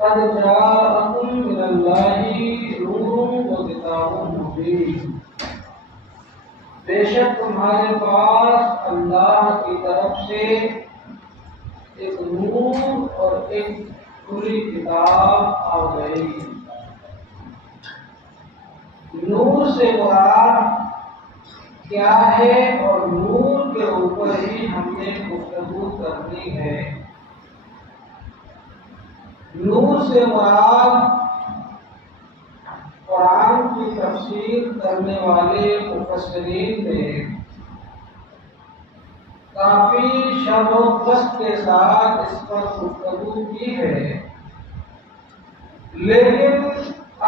قد جاءكم من الله نور وكتاب مبين، بے شک تمہارے پاس اللہ کی طرف سے ایک نور اور ایک کھلی کتاب آ گئی۔ نور سے مراد کیا ہے اور نور کے اوپر ہی ہم نے گفتگو کرنی ہے۔ نور سے مراد قرآن کی تفسیر کرنے والے مفسرین نے کافی شرح و بسط کے ساتھ اس پر گفتگو کی ہے، لیکن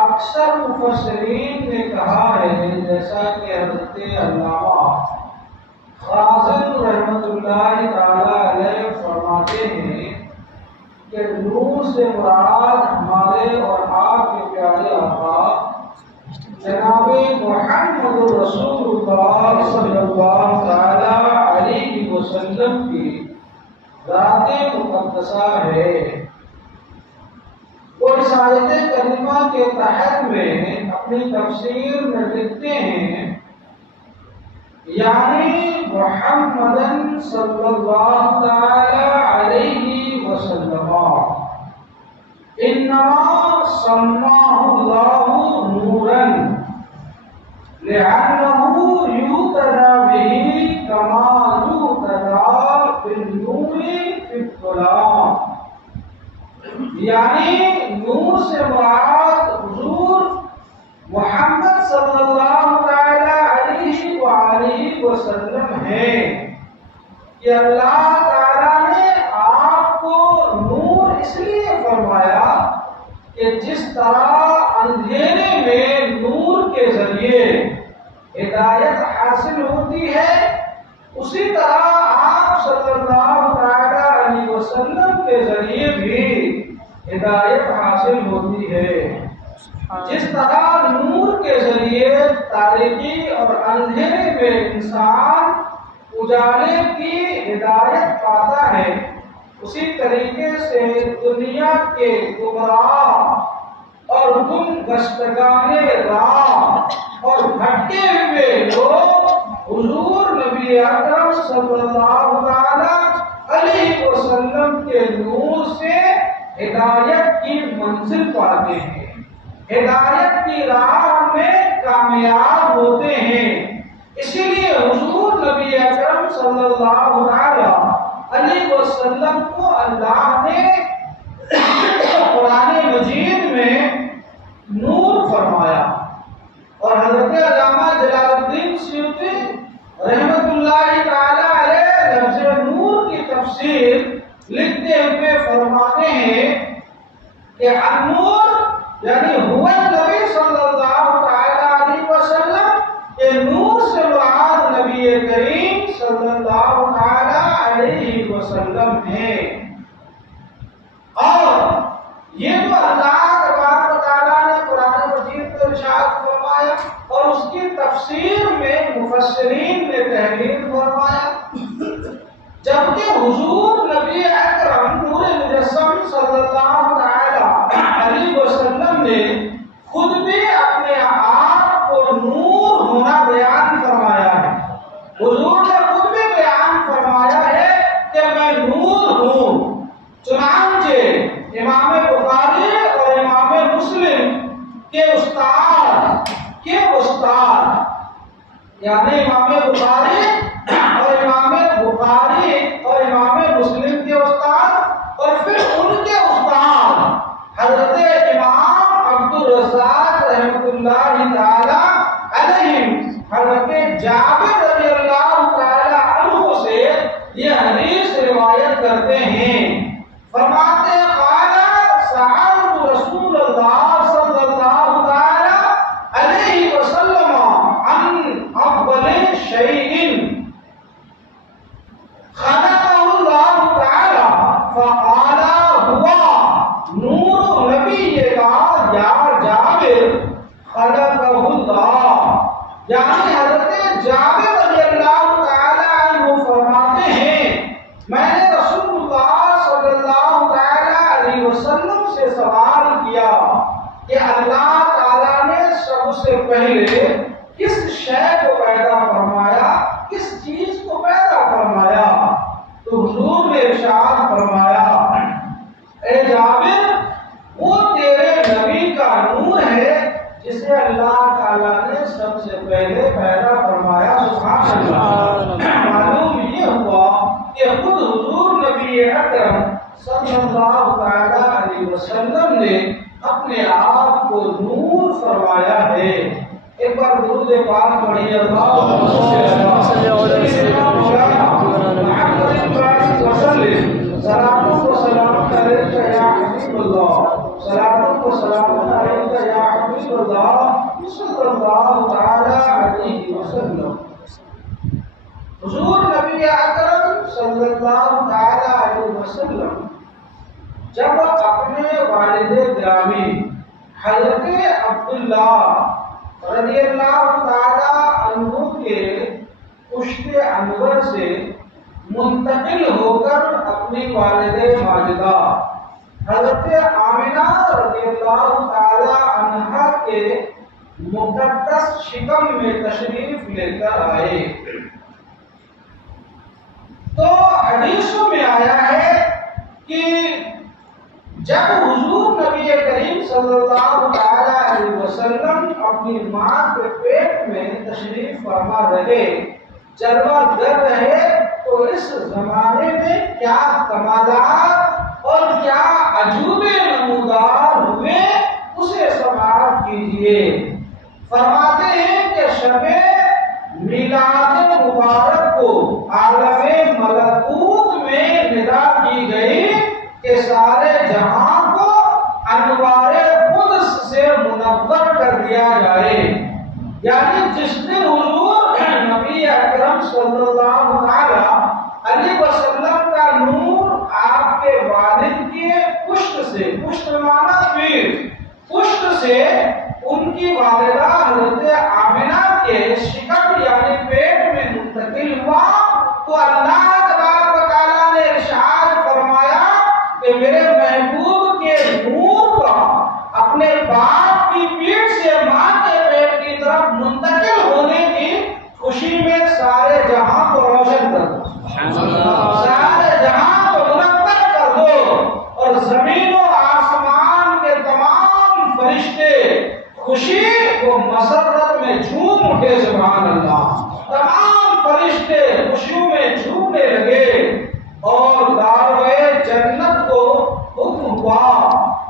اکثر مفسرین نے کہا ہے، جیسا کہ حضرت علامہ خازن رحمۃ اللہ تعالی علیہ فرماتے ہیں کہ نور سے مراد ہمارے اور آپ کے پیارے آقا جناب محمد رسول اللہ صلی اللہ تعالی علیہ وسلم کی ذات مقدسہ ہے۔ وہ اس آیت کریمہ کے تحت میں اپنی تفسیر میں لکھتے ہیں، یعنی محمدن صلی اللہ تعالی علیہ وسلم انما سماه الله نورا لأنه يهتدى به كما يهتدى بالنور في الظلام، یعنی نور سے مراد حضور محمد صلی اللہ تعالی علیہ وآلہ وسلم ہے کہ اللہ تعالیٰ نے آپ کو نور اس لیے فرمایا کہ جس طرح اندھیرے میں نور کے ذریعے ہدایت حاصل ہوتی ہے، اسی طرح آپ صلی اللہ تعالی علیہ وسلم کے ذریعے بھی ہدایت حاصل ہوتی ہے۔ جس طرح نور کے ذریعے تاریکی اور اندھیرے میں انسان اجالے کی ہدایت پاتا ہے، اسی طریقے سے دنیا کے گمراہ اور گم گشتگان راہ اور بھٹکے ہوئے لوگ حضور نبی اکرم صلی اللہ علیہ وسلم کے نور سے ہدایت کی منزل پاتے ہیں، ہدایت کی راہ میں کامیاب ہوتے ہیں۔ اسی لیے حضور نبی اکرم صلی اللہ علیہ وسلم کو اللہ نے قرآن مجید میں نور فرمایا، اور حضرت علامہ جلال الدین سیوطی رحمۃ اللہ تعالی علیہ لفظ نور کی تفسیر لکھتے ہوئے فرماتے ہیں کہ النور یعنی هو نبی صلی اللہ تعالی علیہ وسلم کے نور سے مراد نبی کریم صلی اللہ تعالی علیہ وسلم ہے۔ اور یہ تو اللہ تبارک و تعالی نے قرآن مجید میں ارشاد فرمایا، اور اس کی تفسیر میں مفسرین نے تحریر فرمایا، جبکہ حضور نبی اکرم نور مجسم صلی اللہ تعالی علیہ وسلم نے خود بھی اپنے آپ کو نور ہونا بیان فرمایا ہے۔ حضور نے خود بھی بیان فرمایا ہے کہ میں نور ہوں۔ چنانچہ امام بخاری اور امام مسلم کے استاد یعنی امام بخاری اور امام مسلم کے استاد، اور پھر ان کے استاد حضرت امام عبدالرزاق رحمۃ اللہ تعالی علیہ حضرت جابر رضی اللہ تعالی عنہ سے یہ حدیث روایت کرتے ہیں، فرماتے ہیں قال سألت رسول اللہ صلی اللہ تعالی علیہ وسلم عن افضل شیء خلقه اللہ تعالی فقال هو نور نبیک یا جابر خلقه اللہ، یعنی حضرت جابر رضی اللہ تعالی عنہ فرماتے ہیں میں نے رسول اللہ صلی اللہ تعالی علیہ وسلم سے سوال سوال کیا کہ اللہ تعالیٰ نے سب سے پہلے کس شے کو پیدا فرمایا، کس چیز کو پیدا فرمایا؟ تو حضور نے ارشاد فرمایا، اے جابر، وہ تیرے نبی کا نور ہے جسے اللہ تعالیٰ نے سب سے پہلے پیدا فرمایا۔ سبحان اللہ۔ معلوم یہ ہوا کہ خود حضور نبی اکرم صلی اللہ تعالی علیہ وسلم نے اپنے آپ کو نور فرمایا ہے۔ ایک بار درود پاک پڑھیے، اللہم صلی صلاۃ و سلام علیک یا حبیب اللہ، صلاۃ و سلام علیک یا حبیب اللہ صلی اللہ تعالی علیہ وسلم۔ حضور نبی اکرم صلی اللہ تعالی علیہ وسلم جب اپنے والد گرامی حضرت عبداللہ رضی اللہ تعالی عنہ کے پشت انور سے منتقل ہو کر اپنی والد ماجدہ حضرت آمنہ رضی اللہ تعالی عنہا کے مقدس شکم میں تشریف لے کر آئے تو حدیثوں میں آیا ہے کہ جب حضور نبی کریم صلی اللہ تعالی علیہ وسلم اپنی ماں کے پیٹ میں تشریف فرما رہے، جلوہ گر رہے، تو اس زمانے میں کیا کمالات اور کیا عجوبے نمودار ہوئے اسے سماعت کیجیے۔ فرماتے ہیں کہ شب میلاد مبارک کو عالم ملکوت میں ندا کی گئی کہ سارے جہاں کو انوار قدس سے منور کر دیا جائے، یعنی جس دن حضور نبی اکرم صلی اللہ علیہ وسلم کا نور آپ کے والد کے پشت سے، پشت مانا پیٹھ، پشت سے ان کی والدہ حضرت آمنہ کے شکم یعنی پیٹ میں منتقل ہوا، تو اللہ تبارک و تعالیٰ نے ارشاد فرمایا کہ میرے محبوب کے نور کا اپنے باپ کی پیٹھ سے ماں کے پیٹ کی طرف منتقل ہونے کی خوشی میں سارے جہاں کو روشن کر دو، سارے جہاں کو منور کر دو، اور زمین و آسمان کے تمام فرشتے خوشی و مسرت میں جھوم اٹھے۔ سبحان اللہ۔ تمام فرشتے خوشیوں میں جھومنے لگے اور داروئے جنت کو حکم ہوا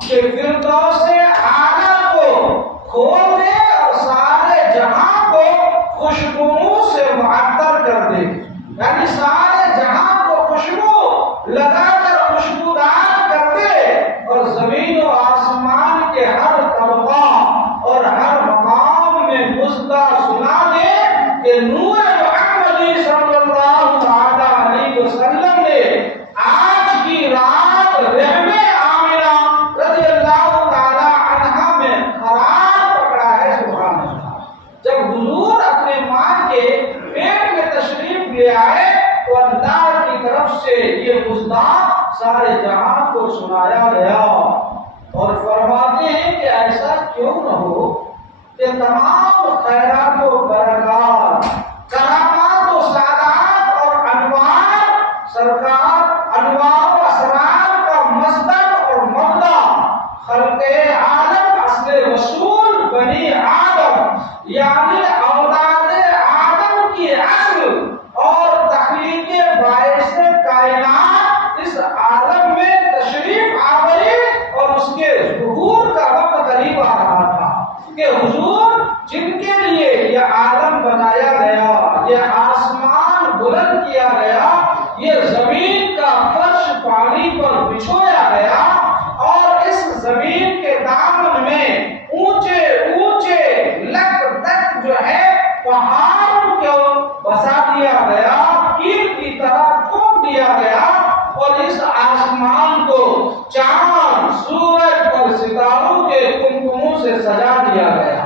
کہ فردوس اعلیٰ کو کھول دے اور سارے جہاں کو خوشبو سے معطر کر دے، یعنی سارے جہاں کو خوشبو لگا کر خوشبودار کر دے، اور زمین و آسمان کے ہر طبقہ اور ہر مقام میں مژدہ سنا دے کہ نور محمدی صلی اللہ تعالی علیہ وسلم نے آج کی رات رحم آمنہ رضی اللہ تعالی عنہا میں قرار پکڑا ہے۔ سبحان اللہ۔ جب حضور اپنے ماں کے پیٹ میں تشریف لے آئے تو اللہ کی طرف سے یہ مژدہ سارے جہاں کو سنایا گیا، اور فرماتے ہیں کہ ایسا کیوں نہ ہو کہ تمام خیرات و برکات، کرامات و سعادات اور انوار سرکار، انوار و اسرار کا مصدر اور مبدا خلق عالم اصل رسول بنی آدم یعنی اولاد آدم کی اصل اور تخلیق باعث کائنات اس عالم میں تشریف آوری اور اس کے ظہور کا وقت قریب آ رہا تھا کہ حضور جن کے لیے یہ عالم بنایا گیا، یہ آسمان بلند کیا گیا، یہ زمین کا فرش پانی پر بچھویا گیا، اور اس زمین کے دامن میں اونچے اونچے لک تک جو ہے پہاڑ کو بسا دیا گیا، کیل کی طرح ٹھوک دیا گیا، اور اس آسمان کو چاند، سورج اور ستاروں کے کمکموں سے سجا دیا گیا۔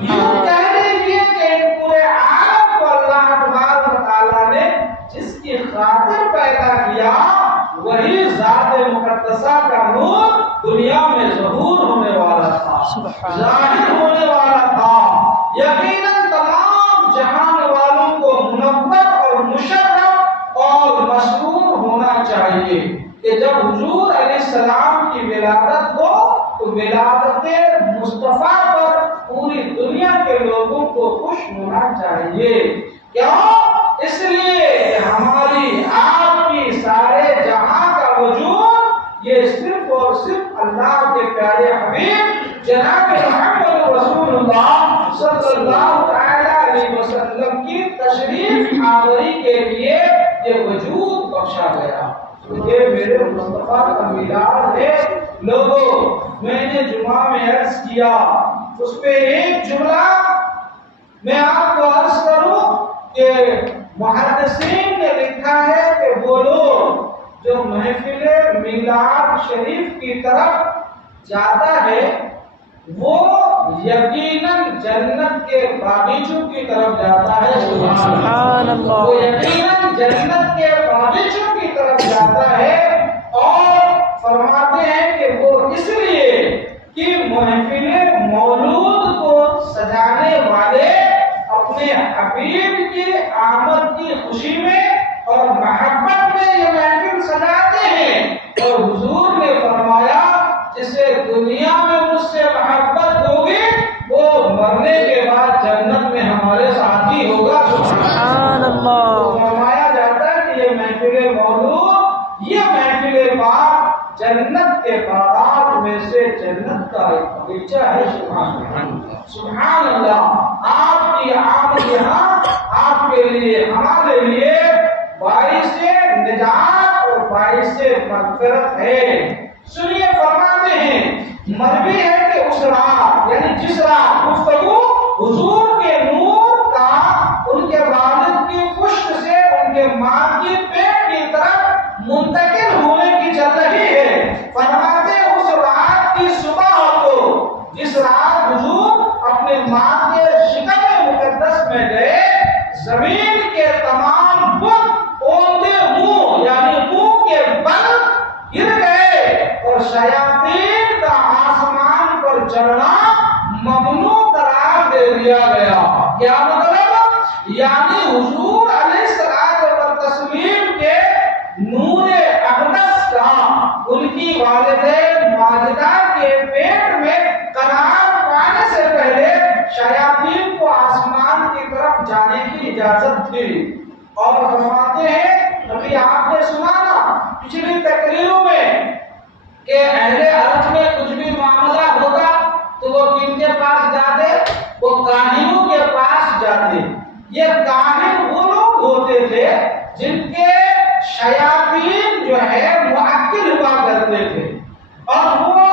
یوں کہہ لیجیے کہ پورے عالم کو اللہ تبارک و تعالیٰ نے جس کی خاطر پیدا کیا، وہی ذات مقدسہ کا نور دنیا میں ظہور ظاہر ہونے والا تھا۔ یقیناً تمام جہان والوں کو منور اور مشرف اور مسرور ہونا چاہیے کہ جب حضور علیہ السلام کی ولادت ہو تو ولادت مصطفیٰ پر پوری دنیا کے لوگوں کو خوش ہونا چاہیے۔ کیوں؟ اس لیے کہ ہماری آپ کی سارے جہاں کا وجود یہ صرف اور صرف اللہ کے پیارے حبیب جناب محمد رسول اللہ صلی اللہ علیہ وسلم کی تشریف آوری کے لیے یہ وجود بخشا گیا۔ یہ میرے مصطفیٰ کا میلاد ہے۔ لوگوں، میں نے جمعہ میں عرض کیا، اس پہ ایک جملہ میں آپ کو عرض کروں کہ محدثین نے لکھا ہے کہ وہ لوگ جو محفل میلاد شریف کی طرف جاتا ہے وہ یقیناً جنت کے باغیچوں کی طرف جاتا ہے۔ سبحان اللہ۔ وہ یقیناً جنت کے باغیچوں کی طرف جاتا ہے، اور فرماتے ہیں کہ وہ اس لیے کہ محفل مولود کو سجانے والے اپنے حبیب کی آمد کی خوشی میں اور محبت میں یہ محفل سجاتے ہیں، اور حضور نے فرمایا جسے دنیا میں مجھ سے محبت ہوگی وہ مرنے کے بعد جنت میں ہمارے ساتھی ہوگا۔ سبحان اللہ۔ فرمایا جاتا ہے کہ یہ محفل مولود، یہ محفل پاک جنت کے باغات میں سے جنت کا ایک باغیچہ ہے۔ سبحان اللہ۔ آپ کی آمد یہاں آپ کے لیے، ہمارے لیے باعث نجات اور باعث مغفرت ہے۔ سنیے، فرماتے ہیں مروی ہے کہ اس رات یعنی جس رات گفتگو حضور کے نور کا ان کے والد کی پشت سے ان کے ماں کی پیٹ کی طرف منتقل ہونے کی چل رہی ہے، فرماتے اس رات کی صبح کو، جس رات حضور اپنے ماں کے شکم مقدس میں گئے، زمین کے تمام بت اوندے منہ یعنی منہ کے بل گر گئے، اور شیاطین کا آسمان پر چڑھنا ممنوع قرار دے دیا گیا۔ کیا مطلب؟ یعنی حضور علیہ السلام کے نور اقدس کا ان کی والدین ماجدہ کے پیٹ میں قرار پانے سے پہلے شیاطین کو آسمان کی طرف جانے کی اجازت تھی۔ اور فرماتے ہیں، ابھی آپ نے سنا نا پچھلی تقریروں میں کہ اہل عرب میں کچھ بھی معاملہ ہوتا تو وہ کن کے پاس جاتے؟ وہ کاہنوں کے پاس جاتے۔ یہ کاہن وہ لوگ ہوتے تھے جن کے شیاطین جو ہے معطل ہوا کرتے تھے، اور وہ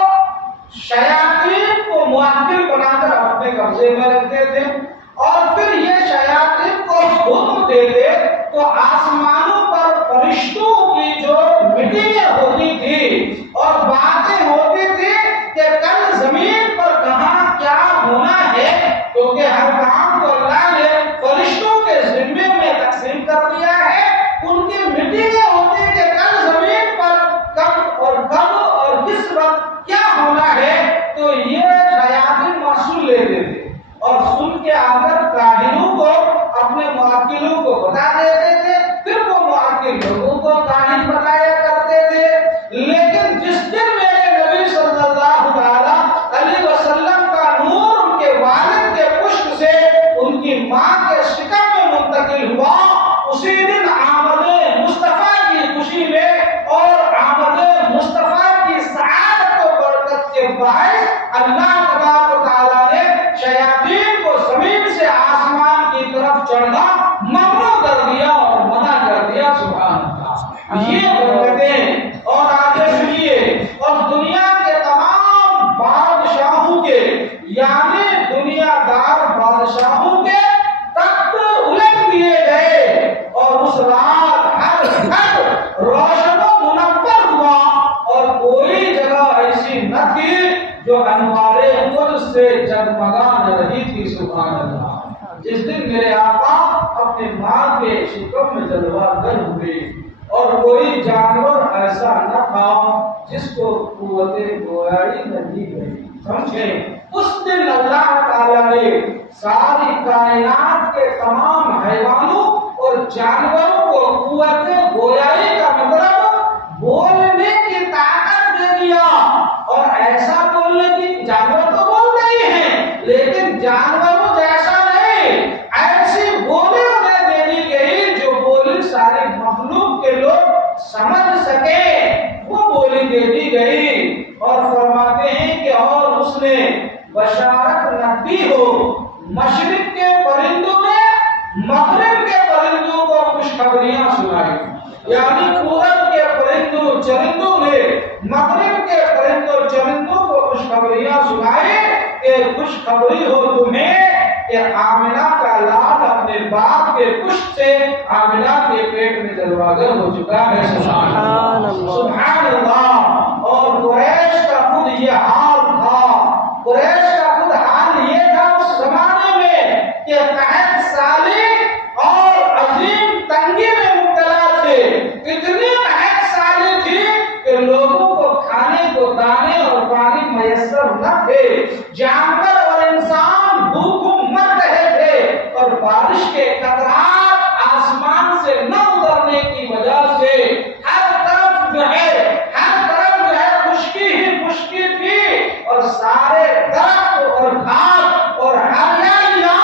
شیاطین کو معطل بنا کر اپنے قبضے میں رکھتے تھے، اور پھر یہ شیاطین کو حکم دیتے تو آسمانوں پر فرشتوں کی جو میٹنگیں ہوتی تھی اور باتیں ہوتی تھی کہ کل زمین پر کہاں کیا ہونا ہے، کیونکہ ہر کام کو اللہ نے فرشتوں کے ذمے میں تقسیم کر دیا ہے، ان کی میٹنگیں ہوتی کہ کل زمین پر کب اور کس وقت کیا ہونا ہے، تو یہ شیاطین محصول لیتے تھے اور سن کے آ کر کاہنوں کو اپنے معطلوں کو بتا دیتے تھے، پھر وہ معطل لوگوں کو کاہن بتایا کرتے تھے۔ لیکن جس دن میرے نبی صلی اللہ علیہ وسلم کا نور ان کے والد کے پشت سے ان کی ماں کے شکم میں منتقل ہوا، اسی دن آمد مصطفیٰ کی خوشی میں اور آمد مصطفیٰ کی سعادت و برکت کے باعث اللہ تبارک و تعالیٰ نے شیاطین کو زمین سے آسمان کی طرف چڑھنا ممنوع کر دیا اور منع کر دیا۔ سبحان اللہ۔ یہ برکتیں، اور آگے سنیے، اور دنیا کے تمام بادشاہوں کے یعنی دنیا دار بادشاہوں کے تخت الٹ دیے گئے، اور اس رات ہر گھر روشن و منور ہوا، اور کوئی جگہ ایسی نہ تھی جو انوار قدس سے جگمگا نہ رہی تھی۔ سبحان اللہ۔ جس دن میرے آقا اپنے ماں کے شکم میں جلوہ گر ہوئے، اور کوئی جانور ایسا نہ تھا جس کو قوت گویائی نہ دی گئی. سمجھیں اس دن اللہ تعالیٰ نے ساری کائنات کے تمام حیوانوں اور جانوروں کو قوت گویائی کا مطلب بولنے کی طاقت دے دیا. اور ایسا بولنے کی جانور تو بولتے ہی ہیں لیکن جانوروں جیسا نہیں, ایسی بولی انہیں دے دی گئی جو بولی ساری مخلوق کے لوگ سمجھ سکے, وہ بولی دے دی گئی. اور فرماتے ہیں کہ اور اس نے بشارت نہ دی ہو, مشرق کے پرندوں نے مغرب کے پرندوں کو خوشخبریاں سنائی, یعنی پورب کے پرندوں چرندوں نے مغرب کے پرندوں چرندوں کو خوشخبریاں سنائی کہ خوشخبری ہو تمہیں کہ آمنہ کا لال اپنے باپ کے پشت سے آمنہ کے پیٹ میں دروازہ ہو چکا ہے. سبحان اللہ, سبحان اللہ. اور قریش کا خود یہ حال تھا, قریش کا خود حال یہ تھا اس زمانے میں کہ قحط سالی اور عظیم تنگی میں مبتلا تھے. اتنی قحط سالی تھی کہ لوگوں کو کھانے کو دانے اور پانی میسر نہ تھے, جانور اور انسان بھوکوں مر رہے تھے, اور بارش کے قطرات آسمان سے نہ اترنے کی وجہ سے ہر طرف جو ہے خشکی ہی خشکی تھی, اور سارے درخت اور گھاس اور ہریالیاں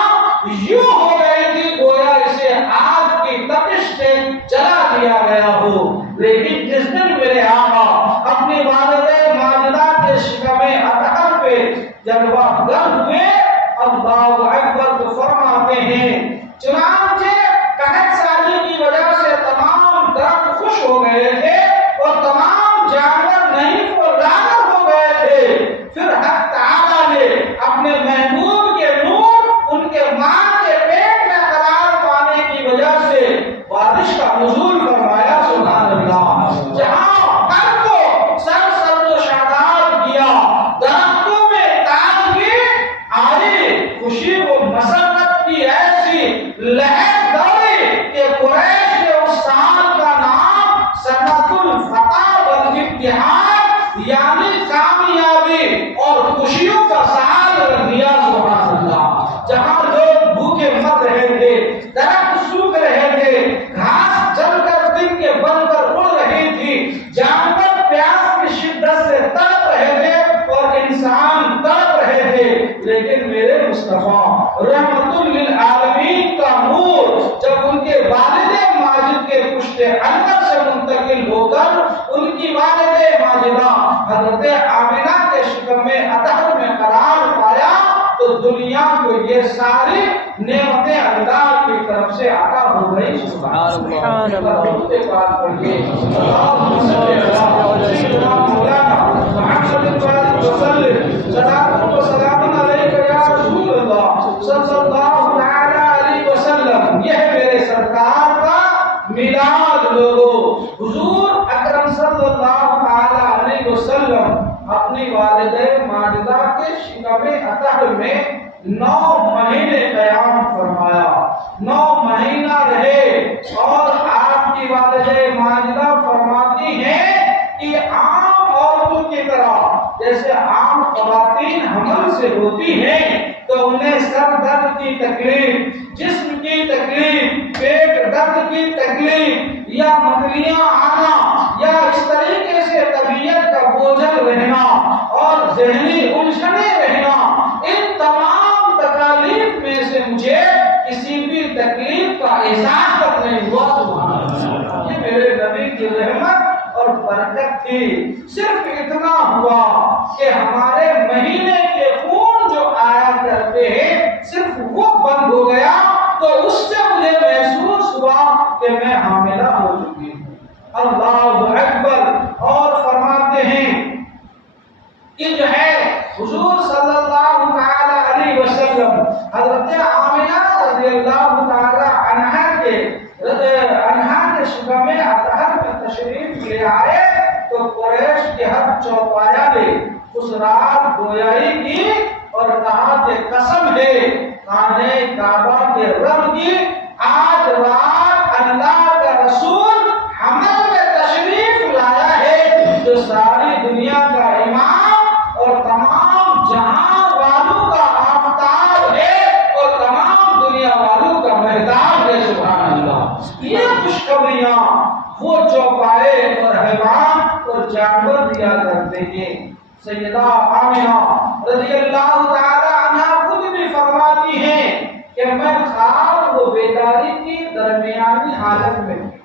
یوں ہو گئی تھی گویا اسے آگ کی تپش سے جلا دیا گیا ہو. لیکن جس دن میرے آقا اپنی والدہ ماجدہ کے شکم اطہر پہ جلوہ گر ہوئے, اللہ اکبر, تو فرماتے ہیں چنانچہ قحط سالی کی وجہ سے تمام درخت خوش ہو گئے تھے اور تمام جانور نہیں پرگار ہو گئے تھے. پھر حق تعالیٰ نے اپنے محبوب کے نور ان کے ماں کے پیٹ میں قرار پانے کی وجہ سے بارش کا نزول فرمایا. سبحان اللہ. جہاں کل کو سر سبز و شاداب کیا, درختوں میں تازگی آئی, خوشی و مسرت کی ایسی لہر دوڑی کہ قریش نے اس سال کا نام سنۃ الفتح والامتحان یعنی کامیابی اور خوشیوں کا سال رکھ دیا. سبحان اللہ. جہاں لوگ بھوکے مر رہے تھے, درخت سوکھ رہے تھے, گھاس جل کر دن کے بن کر اڑ رہی تھی, جانور پیاس کی شدت سے تڑپ رہے تھے اور انسان تڑپ رہے تھے, لیکن میرے مصطفیٰ رحمت للعالمین کا نور جب ان کے والد ماجد کے پشت انور سے منتقل ہو کر ان کی والد ماجدہ حضرت آمنہ کے شکم اطہر میں قرار پایا تو دنیا کو یہ ساری نعمتیں اللہ کی طرف سے عطا ہو گئی. سبحان اللہ. بات پڑھیے اللہم صلی علی سیدنا مولانا محمد وسلم. صلاۃ و سلام علیک یا رسول اللہ صلی اللہ علیہ وسلم. یہ میرے سرکار کا میلاد لوگوں. حضور اکرم صلی اللہ علیہ وسلم اپنی والدہ ماجدہ کے شکم اطہر میں 9 مہینے قیام فرمایا, 9 مہینہ رہے. اور آپ کی والدہ ماجدہ فرماتی ہیں کہ عام عورتوں کی طرح جیسے عام خواتین حمل سے ہوتی ہیں تو انہیں سر درد کی تکلیف, جسم کی تکلیف, پیٹ درد کی تکلیف یا مکریاں آنا یا اس طریقے سے طبیعت کا بوجھل رہنا اور ذہنی الجھنے رہنا, ان تمام تکالیف میں سے مجھے کسی بھی تکلیف کا احساس تک نہیں ہوا. سبحان اللہ. یہ میرے نبی کی رحمت اور برکت تھی. صرف اتنا ہوا کہ ہمارے مہینے کے خون جو آیا کرتے ہیں صرف وہ بند ہو گیا تو اس سے مجھے محسوس ہوا کہ میں حاملہ ہو چکی ہوں. اللہ اکبر. اور فرماتے ہیں کہ جو ہے حضور صلی اللہ علیہ وسلم حضرت آمنہ رضی اللہ تعالی عنہا کے شکم اطہر میں تشریف لے آئے تو قریش کے ہر چوپایا نے اس رات گویائی کی اور کہا کہ قسم ہے خانہ کعبہ کے رب کی, آج رات اللہ کا رسول حمل آمنہ رضی اللہ تعالی عنہ خود بھی فرماتی ہیں کہ میں خواب و بیداری کی درمیانی حالت میں تھی،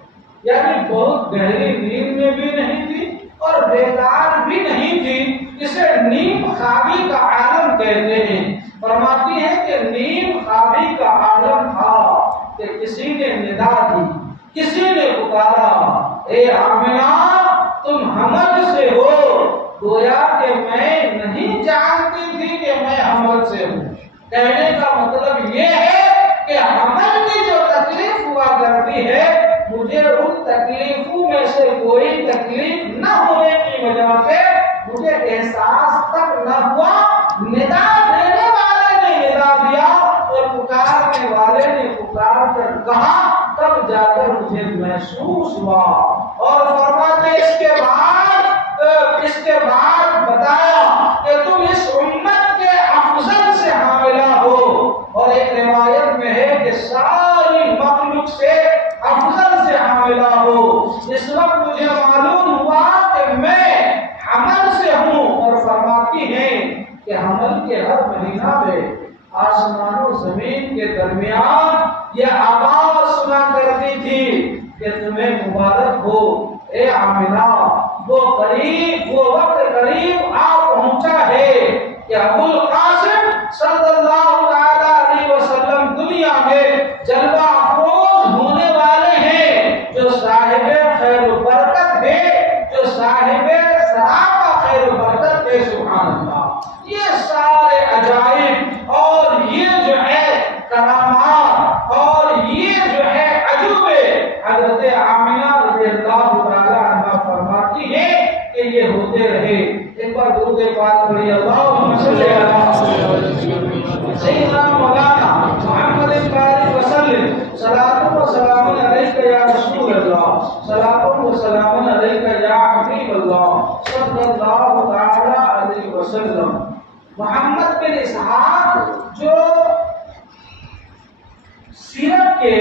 یعنی بہت گہری نیند میں بھی نہیں تھی اور بیدار بھی نہیں تھی، اسے نیم خوابی کا عالم کہتے ہیں۔ فرماتی ہے کہ نیم خوابی کا عالم تھا کہ کسی نے ندا دی، کسی نے پکارا، اے آمنہ تم حمل سے ہو۔ گویا کہ میں نہیں جانتی تھی کہ میں حمل سے ہوں۔ کہنے کا مطلب یہ ہے کہ حمل کی جو تکلیف ہوا کرتی ہے، مجھے ان تکلیفوں میں سے کوئی تکلیف نہ ہونے کی وجہ سے مجھے احساس تک نہ ہوا۔ ندا دینے والے نے ندا دیا اور پکارنے والے نے پکار کر کہا، تب جا کر مجھے محسوس ہوا۔ اور فرماتے اس کے بعد بتایا کہ تم اس امت کے افضل سے حاملہ ہو، اور ایک روایت میں ہے کہ ساری مخلوق سے افضل سے حاملہ ہو۔ اس وقت مجھے معلوم ہوا کہ میں حمل سے ہوں، اور فرماتی ہیں کہ حمل کے ہر مہینہ میں آسمان و زمین کے درمیان یہ آواز سنا کرتی تھی کہ تمہیں مبارک ہو اے آمنہ، وہ وقت قریب آ پہنچا ہے کہ ابو القاسم صلی اللہ علیہ وسلم دنیا میں جلوہ افروز ہونے والے ہیں، جو صاحب خیر و برکت ہے، جو صاحب سراپا خیر و برکت ہے۔ سبحان اللہ، یہ سارے عجائب اور یہ جو ہے کرامات اور یہ جو ہے عجوبے حضرت آمنہ رضی اللہ تعالی عنہا فرماتی ہے کہ یہ ہوتے رہے۔ ایک بار درود پاک پڑھی، اللہم صلی علی سیدنا مولانا محمد الباری وسلم، صلاۃ و سلام علیک یا رسول اللہ، صلاۃ و سلام علیک یا حبیب اللہ صلی اللہ تعالی علیہ وسلم۔ محمد بن اسحاق جو سیرت کے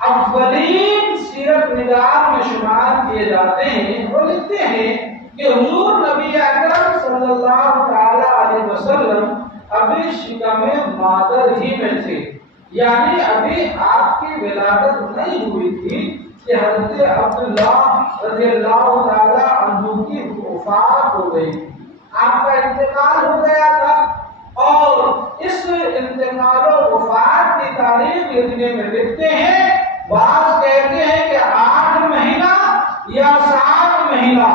اولین سیرت نگار میں شمار کیے جاتے ہیں، وہ لکھتے ہیں کہ حضور نبی اکرم صلی اللہ تعالی علیہ وسلم ابھی شکم مادر ہی میں تھے، یعنی ابھی آپ کی ولادت نہیں ہوئی تھی کہ حضرت عبداللہ رضی اللہ تعالی عنہ کی وفات ہو گئی، آپ کا انتقال ہو گیا تھا۔ اور اس انتقال و وفات کی تاریخ لکھنے میں لکھتے ہیں، بعض کہتے ہیں کہ 8 مہینہ یا 7 مہینہ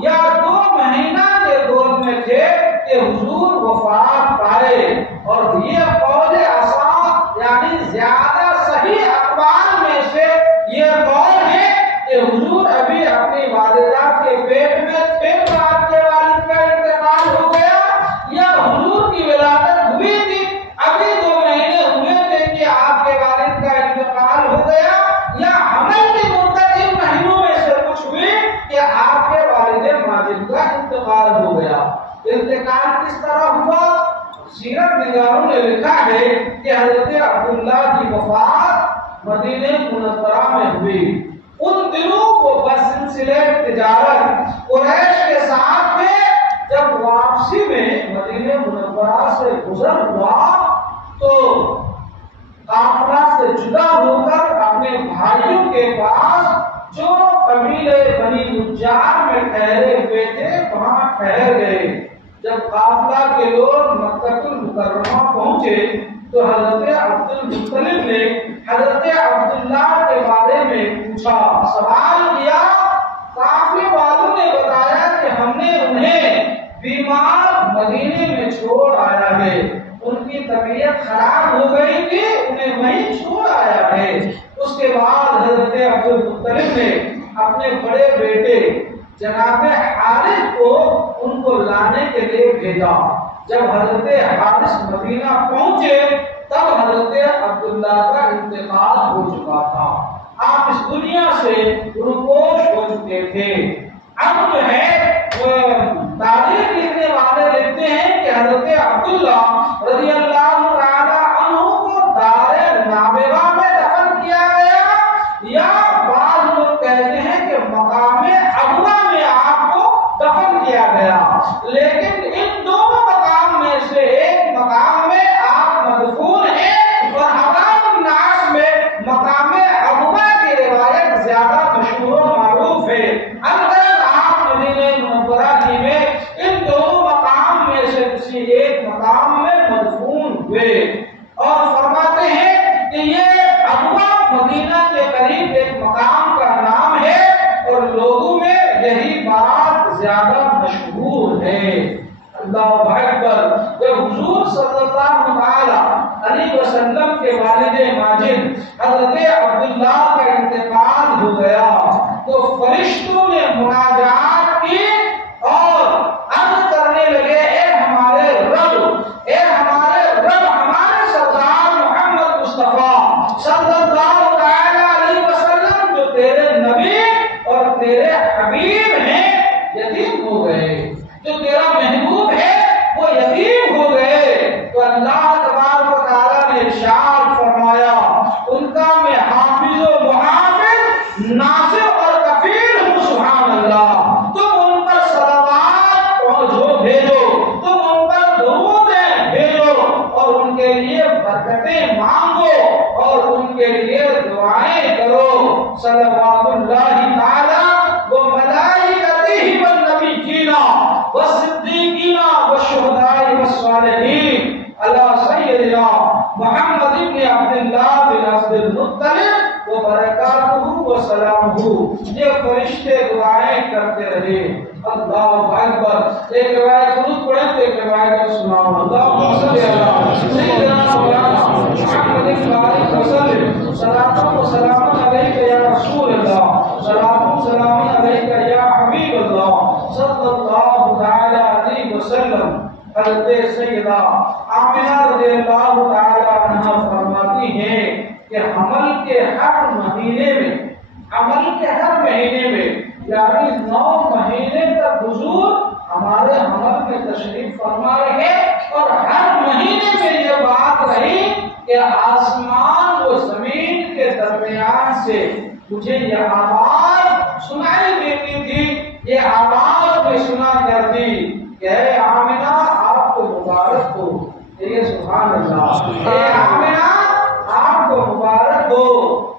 یا 2 مہینہ کے دور میں تھے کہ حضور وفات پائے۔ اور یہ قول اصح یعنی زیادہ صحیح اقوال میں سے یہ قول ہے کہ حضور ابھی اپنی والدہ کے پیٹ میں تھے تو آپ کے والد کا انتقال ہو گیا، یا حضور کی ولادت ہوئی تھی ابھی 2 مہینے ہوئے تھے کہ آپ کے والد کا انتقال ہو گیا، یا حمل کی مدت ان مہینوں میں سے کچھ ہوئی کہ آپ کے والد ماجد کا انتقال ہو گیا۔ انتقال کس طرح ہوا؟ سیرت نگاروں نے لکھا ہے کہ حضرت عبداللہ کی وفات مدینہ منورہ میں ہوئی۔ ان دنوں وہ بسلسلہ تجارت قریش کے ساتھ تھے۔ جب واپسی میں مدینہ منورہ سے گزر ہوا تو قافلہ سے جدا ہو کر اپنے بھائیوں کے پاس جو قبیلے بنی نجار میں ٹھہرے ہوئے تھے وہاں ٹھہر گئے۔ جب قافلہ کے لوگ مکہ المکرمہ پہنچے تو حضرت عبد المطلب نے حضرت عبداللہ کے بارے میں پوچھا، سوال کیا۔ قافلے والوں نے بتایا کہ ہم نے انہیں بیمار مدینے میں چھوڑ آیا ہے، ان کی طبیعت خراب ہو گئی تھی، انہیں وہیں چھوڑ آیا ہے۔ اس کے بعد حضرت عبد المطلب نے اپنے بڑے بیٹے جناب حارث کو ان کو لانے کے لیے بھیجا۔ جب حضرت حارث مدینہ پہنچے تب حضرت عبداللہ کا انتقال ہو چکا تھا، آپ اس دنیا سے روپوش ہو چکے تھے۔ اب جو ہے تاریخ لکھنے والے لکھتے ہیں کہ حضرت عبداللہ رضی اللہ تعالی عنہ کو دار نابغہ میں دفن کیا گیا، یا بعض لوگ کہتے ہیں کہ مقام ابوا میں آپ کو دفن کیا گیا، لیکن ان ہوئے، اور فرماتے ہیں کہ یہ ابوا مدینہ کے قریب ایک مقام کا نام ہے اور لوگوں میں یہی بات زیادہ مشہور ہے۔ اللہ اکبر۔ جب حضور صلی اللہ علیہ وسلم کے والد ماجد حضرت عبداللہ کا انتقال ہو گیا تو فرشتوں نے مناجات کی اور عرض کرنے لگے، اے ہمارے رب، اے ہمارے رب، ہمارے سردار محمد مصطفیٰ صلی اللہ علیہ وسلم جو تیرے نبی اور تیرے حبیب ہیں یتیم ہو گئے، جو تیرا محبوب ہے وہ یتیم ہو گئے۔ تو اللہ تبارک و تعالیٰ نے ارشاد فرمایا، ان کا میں حافظ و محافظ، ناصر اور کفیل ہوں۔ سبحان اللہ۔ تم ان پر صلوات بھیجو، تم ان پر درود بھیجو اور ان کے لیے برکتیں مانگو اور ان کے لیے دعائیں کرو۔ صلوات اللہ تعالی و ملائکتہ والنبیین والصدیقین والشہداء والصالحین علی سیدنا محمد بن عبداللہ بن عبد المطلب و برکاتہ و سلامہ۔ یہ فرشتے دعائیں کرتے رہے۔ اللہ اکبر۔ ایک روایت درود پڑھیں تو ایک روایت سناؤ۔ اللہم صلی علی سیدنا مولانا محمد بارک وسلم، صلاۃ و سلام علیک یا رسول اللہ، صلاۃ و سلام علیک یا حبیب اللہ صلی اللہ تعالی علیہ وسلم۔ حضرت سیدہ آمنہ رضی اللہ تعالی عنہا فرماتی ہیں کہ حمل کے ہر مہینے میں یعنی 9 مہینے تک حضور ہمارے حمل میں تشریف فرما رہے اور ہر مہینے میں یہ بات رہی کہ آسمان و زمین کے درمیان سے مجھے یہ آواز سنائی دیتی تھی، یہ آواز میں سنا کرتی کہ اے آمنہ آپ کو مبارک ہو۔ یہ سبحان اللہ۔ اے آمنہ آپ کو مبارک ہو،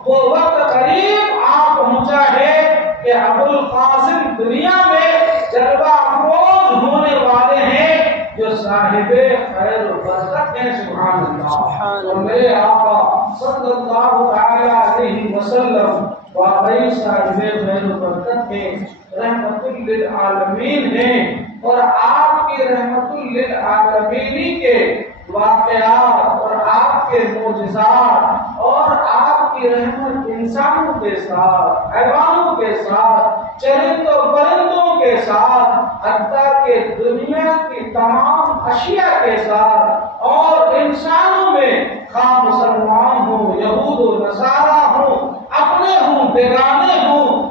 وہ وقت قریب آپ پہنچا ہے کہ ابو القاسم دنیا میں جلوہ افروز ہونے والے ہیں جو صاحب خیر و برکت ہیں۔ سبحان اللہ۔ اور میرے آقا صلی اللہ علیہ وسلم واقعی صاحب خیر و برکت ہیں، رحمت للعالمین ہیں، اور آپ کی رحمت للعالمین کے واقعات اور آپ کے معجزات اور آپ کی رحمت انسانوں کے ساتھ، حیوانوں کے ساتھ، چرندوں پرندوں کے ساتھ، حتیٰ کہ دنیا کی تمام اشیاء کے ساتھ اور انسانوں میں خواہ مسلمان ہوں، یہود و نصارہ ہوں، اپنے ہوں، بیگانے ہوں،